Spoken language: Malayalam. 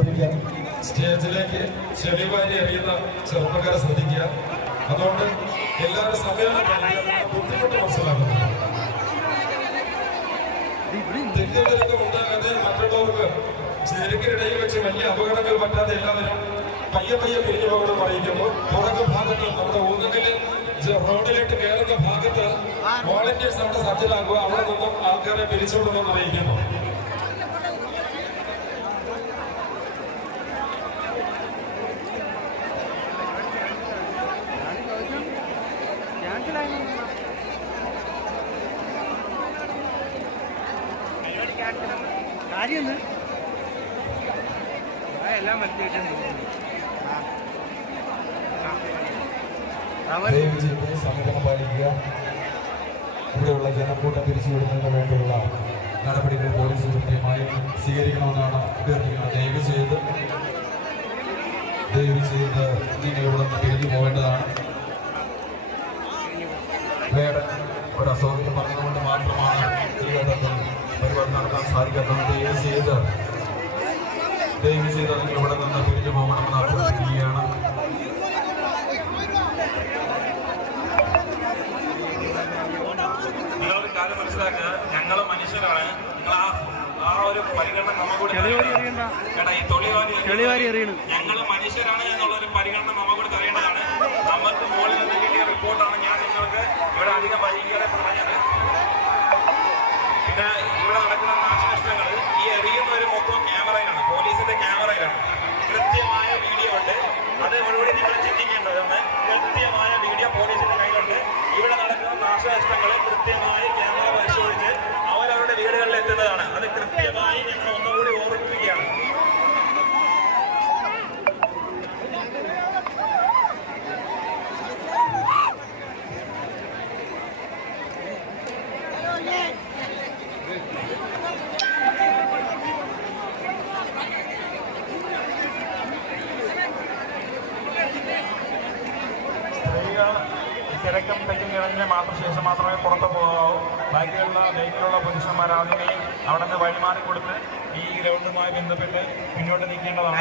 ശ്രദ്ധിക്കുക. സ്റ്റേജിലേക്ക് ചെളിവാരി എറിയുന്ന ചെറുപ്പക്കാരെ ശ്രദ്ധിക്കുക. അതുകൊണ്ട് എല്ലാവരും സമ്മേളനം ബുദ്ധിമുട്ട് മനസ്സിലാക്കുന്നു. തെറ്റുകളൊക്കെ ഉണ്ടാകാതെ മറ്റുള്ളവർക്ക് ചെരുക്കിനിടയിൽ വെച്ച് വലിയ അപകടങ്ങൾ പറ്റാതെ എല്ലാവരും പയ്യെ പിരിഞ്ഞു പോകണം അറിയിക്കുന്നു. തുടക്കം ഭാഗത്ത് നമ്മുടെ ഊന്നലിൽ റോഡിലേക്ക് കയറുന്ന ഭാഗത്ത് വോളണ്ടിയേഴ്സ് അവിടെ സജ്ജരാക്കുക. അവിടെ നിന്നും ആൾക്കാരെ പിരിച്ചുവിടണമെന്ന് അറിയിക്കുന്നു. സംയമനം പാലിക്കുക. ഇവിടെയുള്ള ജനക്കൂട്ടം പിരിച്ചുവിടുന്നതിന് വേണ്ടിയുള്ള നടപടികൾ പോലീസ് കൃത്യമായി സ്വീകരിക്കണമെന്നാണ് അഭ്യർത്ഥിക്കുന്നത്. ദയവ് ചെയ്ത് നിങ്ങൾ ഇവിടെ നിന്ന് പിരിഞ്ഞു പോകേണ്ടതാണ്. വേറെ ഒരു അസൗകര്യം പറഞ്ഞതുകൊണ്ട് മാത്രമാണ് ഈ ഘട്ടത്തിൽ പരിപാടി നടത്താൻ സാധിക്കാത്തത്. ദയവ് ചെയ്ത് നിങ്ങൾ ഇവിടെ നിന്ന് പിരിഞ്ഞു പോകണമെന്ന് അഭ്യർത്ഥിക്കുകയാണ്. നിങ്ങളൊരു കാര്യം മനസ്സിലാക്കുക, ഞങ്ങൾ മനുഷ്യരാണ്. നിങ്ങൾ ആ ഒരു പരിഗണന നമ്മകൂടി ഈ തൊഴിലാളി ഞങ്ങൾ മനുഷ്യരാണ് എന്നുള്ളൊരു പരിഗണന നമ്മകൂടി തരേണ്ടതാണ്. നമുക്ക് മുകളിൽ നിന്ന് കിട്ടിയ റിപ്പോർട്ടാണ് ഞാൻ നിങ്ങൾക്ക് ഇവിടെ അധികം വൈകിയാതെ പറഞ്ഞത്. പിന്നെ ഇവിടെ നടക്കുന്ന നാശനഷ്ടങ്ങൾ ഈ എറിയുന്നവർ മൊത്തം ക്യാമറയിലാണ്, പോലീസിന്റെ ക്യാമറയിലാണ്. കൃത്യമായ വീഡിയോ ഉണ്ട്. അത് ഒന്നുകൂടി നിങ്ങൾ ചിന്തിക്കേണ്ടതാണ്. കൃത്യമായ വീഡിയോ പോലീസിന്റെ കയ്യിലുണ്ട്. ഇവിടെ നടക്കുന്ന നാശനഷ്ടങ്ങൾ കൃത്യമായി ക്യാമറ പരിശോധിച്ച് അവരവരുടെ വീടുകളിൽ എത്തുന്നതാണ്. അത് കൃത്യമായി ഞങ്ങൾ ഒന്നുകൂടി ഓർമ്മിപ്പിക്കുകയാണ്. തിരക്കും തെക്കും കിഴഞ്ഞ് ശേഷം മാത്രമേ പുറത്ത് പോകാവൂ. ബൈക്കിലുള്ള പുരുഷന്മാർ ആദ്യമേ അവിടെ നിന്ന് വഴിമാറി കൊടുത്ത് ഈ ഗ്രൗണ്ടുമായി ബന്ധപ്പെട്ട് മുന്നോട്ട് നീക്കേണ്ടതാണ്.